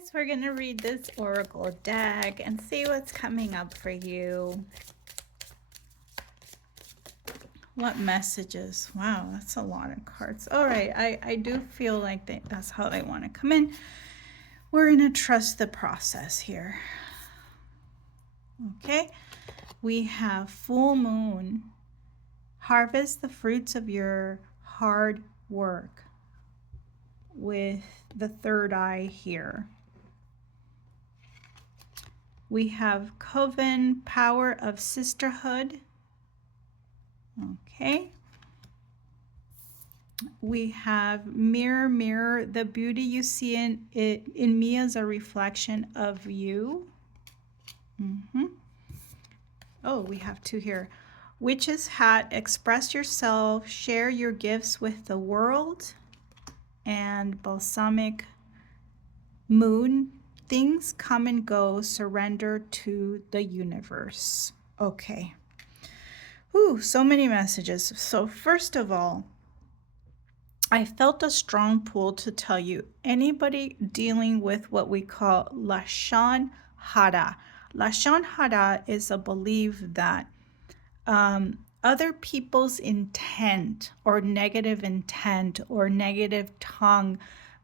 guys, we're going to read this oracle deck and see what's coming up for you. What messages? Wow, that's a lot of cards. All right, I do feel like that's how they want to come in. We're going to trust the process here. Okay, we have full moon. Harvest the fruits of your hard work with the third eye here. We have Coven, power of sisterhood. Okay. We have mirror, mirror, the beauty you see in me as a reflection of you. Oh, we have two here. Witch's hat, express yourself, share your gifts with the world. And balsamic moon, things come and go, surrender to the universe. Okay. Ooh, so many messages. So first of all, I felt a strong pull to tell you, anybody dealing with what we call Lashon Hara. Lashon Hara is a belief that other people's intent or negative tongue,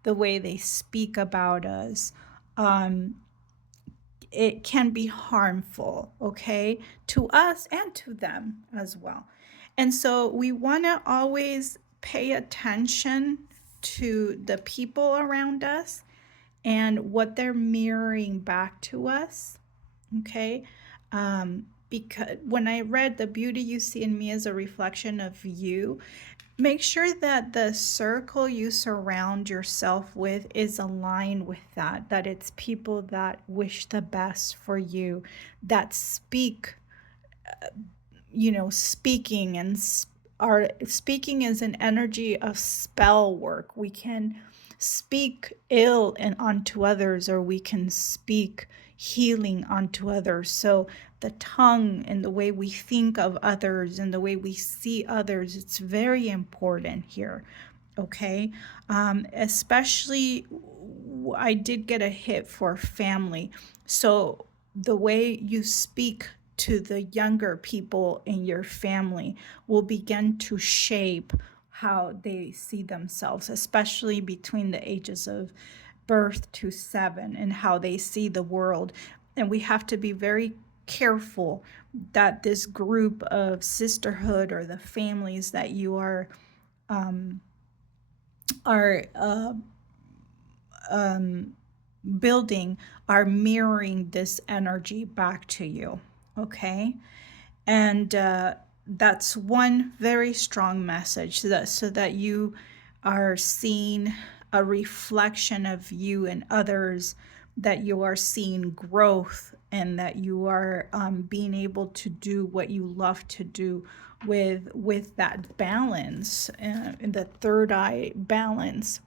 the way they speak about us, it can be harmful, okay, to us and to them as well. And so we want to always pay attention to the people around us and what they're mirroring back to us, okay? Because when I read the beauty you see in me as a reflection of you, make sure that the circle you surround yourself with is aligned with that it's people that wish the best for you, that speak, speaking, and our speaking is an energy of spell work. We can speak ill and onto others, or we can speak healing onto others. So the tongue and the way we think of others and the way we see others, it's very important here. Okay. Especially I did get a hit for family. So the way you speak to the younger people in your family will begin to shape how they see themselves, especially between the ages of birth to 7, and how they see the world. And we have to be very careful that this group of sisterhood, or the families that you are building, are mirroring this energy back to you. Okay. And that's one very strong message, so that you are seeing a reflection of you and others, that you are seeing growth, and that you are being able to do what you love to do with that balance, and the third eye balance.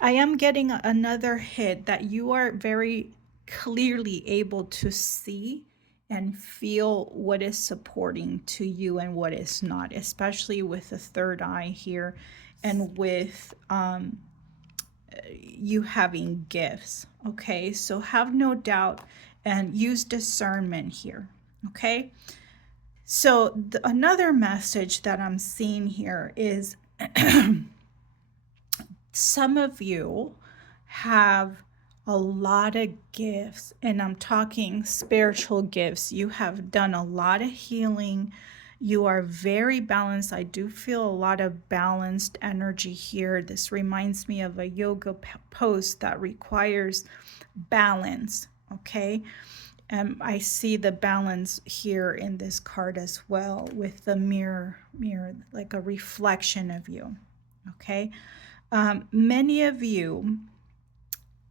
I am getting another hit that you are very clearly able to see and feel what is supporting to you and what is not, especially with the third eye here, and with you having gifts. Okay, so have no doubt and use discernment here. Okay, so another message that I'm seeing here is some of you have a lot of gifts, and I'm talking spiritual gifts. You have done a lot of healing. You are very balanced. I do feel a lot of balanced energy here. This reminds me of a yoga pose that requires balance, okay? I see the balance here in this card as well, with the mirror, like a reflection of you, okay? Many of you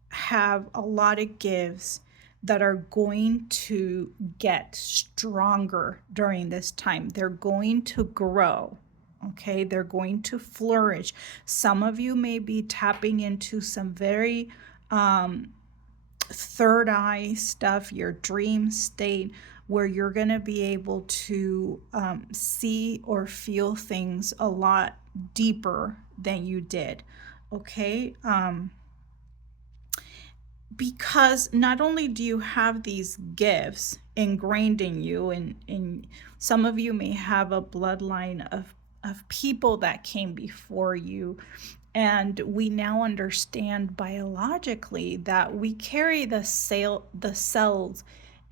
have a lot of gifts that are going to get stronger during this time. They're going to grow. Okay, they're going to flourish. Some of you may be tapping into some very third eye stuff, your dream state, where you're going to be able to see or feel things a lot deeper than you did. Okay. because not only do you have these gifts ingrained in you, and some of you may have a bloodline of people that came before you, and we now understand biologically that we carry the cells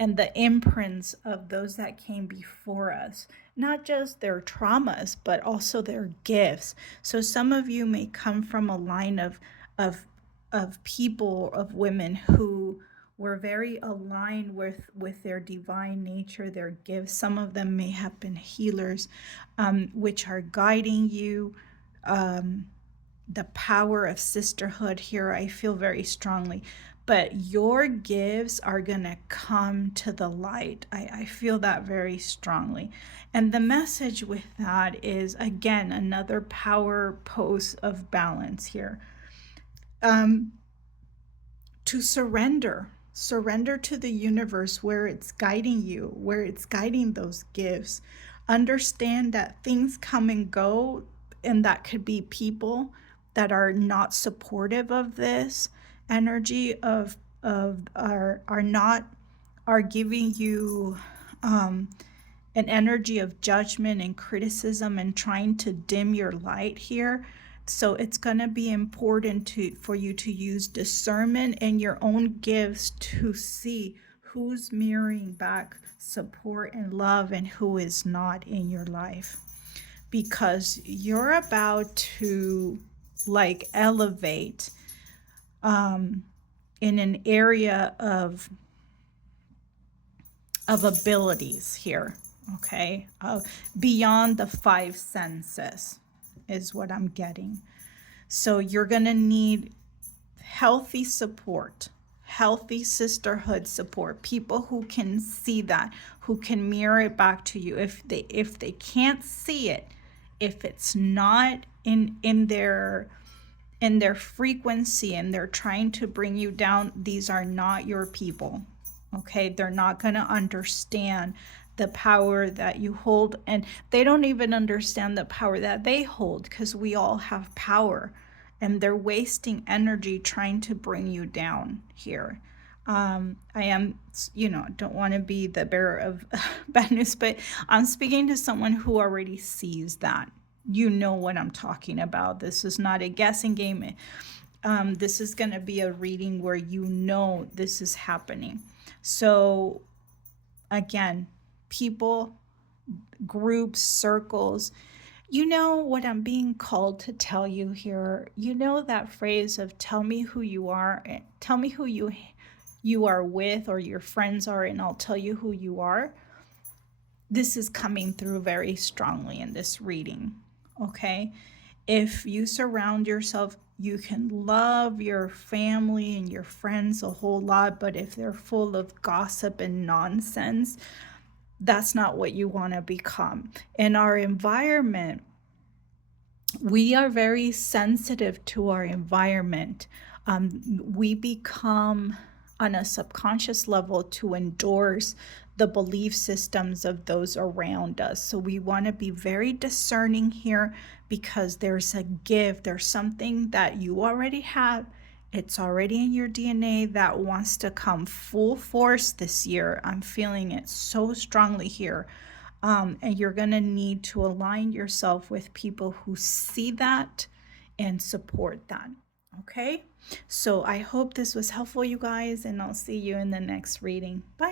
and the imprints of those that came before us, not just their traumas, but also their gifts. So some of you may come from a line of people, of women who were very aligned with their divine nature, their gifts. Some of them may have been healers, which are guiding you. The power of sisterhood here, I feel very strongly. But your gifts are going to come to the light. I feel that very strongly. And the message with that is, again, another power pose of balance here. To surrender to the universe where it's guiding you, where it's guiding those gifts. Understand that things come and go, and that could be people that are not supportive of this energy of are not, are giving you an energy of judgment and criticism and trying to dim your light here. So it's going to be important for you to use discernment and your own gifts to see who's mirroring back support and love and who is not in your life, because you're about to like elevate in an area of abilities here. Okay, beyond the five senses is what I'm getting. So you're going to need healthy support, healthy sisterhood support, people who can see that, who can mirror it back to you. If they can't see it, if it's not in their frequency and they're trying to bring you down, these are not your people. Okay, they're not going to understand the power that you hold, and they don't even understand the power that they hold, because we all have power, and they're wasting energy trying to bring you down here. I am, don't want to be the bearer of bad news, but I'm speaking to someone who already sees that. You know what I'm talking about. This is not a guessing game. This is going to be a reading where you know this is happening. So again, people, groups, circles, you know what I'm being called to tell you here. You know that phrase of tell me who you are, tell me who you are with, or your friends are, and I'll tell you who you are. This is coming through very strongly in this reading. Okay, if you surround yourself, you can love your family and your friends a whole lot, but if they're full of gossip and nonsense, that's not what you want to become. In our environment, we are very sensitive to our environment. We become, on a subconscious level, to endorse the belief systems of those around us. So we want to be very discerning here, because there's a gift, there's something that you already have. It's already in your DNA that wants to come full force this year. I'm feeling it so strongly here. And you're going to need to align yourself with people who see that and support that. Okay, so I hope this was helpful, you guys, and I'll see you in the next reading. Bye.